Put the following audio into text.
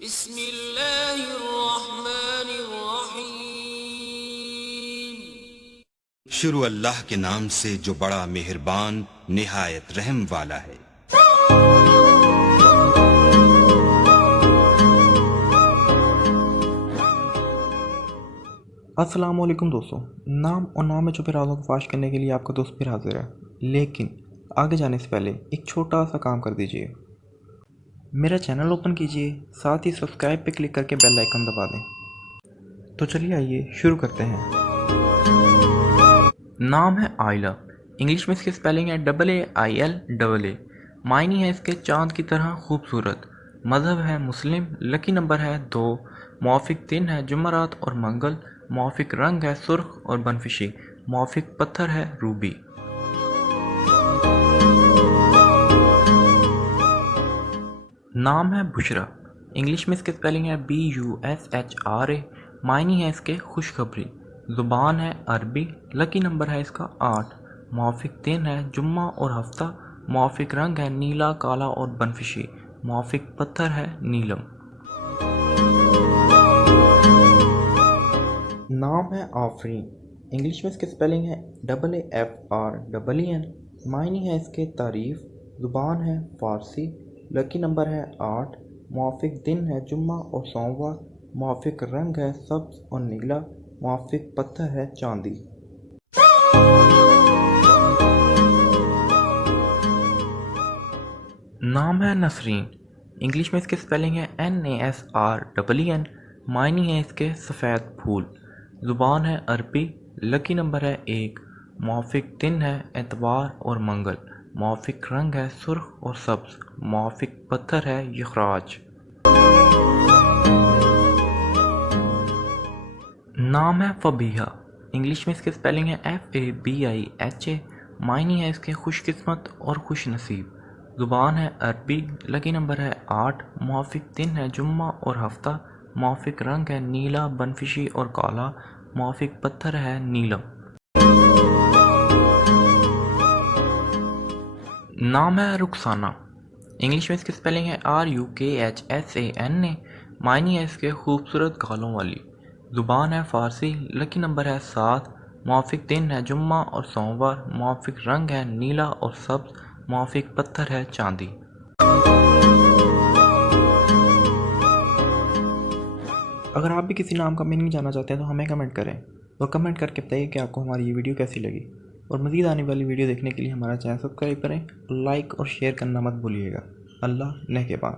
بسم اللہ الرحمن الرحیم۔ شروع اللہ کے نام سے جو بڑا مہربان نہایت رحم والا ہے۔ السلام علیکم دوستوں، نام اور نام میں چھپے رازوں کو فاش کرنے کے لیے آپ کا دوست پھر حاضر ہے، لیکن آگے جانے سے پہلے ایک چھوٹا سا کام کر دیجئے۔ میرا چینل اوپن کیجئے، ساتھ ہی سبسکرائب پہ کلک کر کے بیل آئیکن دبا دیں۔ تو چلیے آئیے شروع کرتے ہیں۔ نام ہے عائلہ، انگلش میں اس کی سپیلنگ ہے AAILAA، معنی ہے اس کے چاند کی طرح خوبصورت، مذہب ہے مسلم، لکی نمبر ہے 2، موافق دن ہے جمعرات اور منگل، موافق رنگ ہے سرخ اور بنفشی، موافق پتھر ہے روبی۔ نام ہے بشرا، انگلش میں اس کی سپیلنگ ہے BUSHRA، معنی ہے اس کے خوشخبری، زبان ہے عربی، لکی نمبر ہے اس کا 8، موافق دن ہے جمعہ اور ہفتہ، موافق رنگ ہے نیلا، کالا اور بنفشی، موافق پتھر ہے نیلم۔ نام ہے آفرین، انگلش میں اس کی سپیلنگ ہے AAFREEN، معنی ہے اس کے تعریف، زبان ہے فارسی، لکی نمبر ہے 8، موافق دن ہے جمعہ اور سوموار، موافق رنگ ہے سبز اور نیلا، موافق پتھر ہے چاندی۔ نام ہے نسرین، انگلش میں اس کی سپیلنگ ہے NASREEN، معنی ہے اس کے سفید پھول، زبان ہے عربی، لکی نمبر ہے 1، موافق دن ہے اتوار اور منگل، موافق رنگ ہے سرخ اور سبز، موافق پتھر ہے یخراج۔ نام ہے فبیہہ، انگلش میں اس کی سپیلنگ ہے FABIHA، معنی ہے اس کے خوش قسمت اور خوش نصیب، زبان ہے عربی، لکی نمبر ہے 8، موافق دن ہے جمعہ اور ہفتہ، موافق رنگ ہے نیلا، بنفشی اور کالا، موافق پتھر ہے نیلم۔ نام ہے رخسانہ، انگلش میں اس کی سپیلنگ ہے RUKHSANA، معنی ہے اس کے خوبصورت گالوں والی، زبان ہے فارسی، لکی نمبر ہے 7، موافق دن ہے جمعہ اور سوموار، موافق رنگ ہے نیلا اور سبز، موافق پتھر ہے چاندی۔ اگر آپ بھی کسی نام کا میننگ جاننا چاہتے ہیں تو ہمیں کمنٹ کریں اور کمنٹ کر کے بتائیے کہ آپ کو ہماری یہ ویڈیو کیسی لگی، اور مزید آنے والی ویڈیو دیکھنے کے لیے ہمارا چینل سبسکرائب کریں اور لائک اور شیئر کرنا مت بھولیے گا۔ اللہ نگہبان۔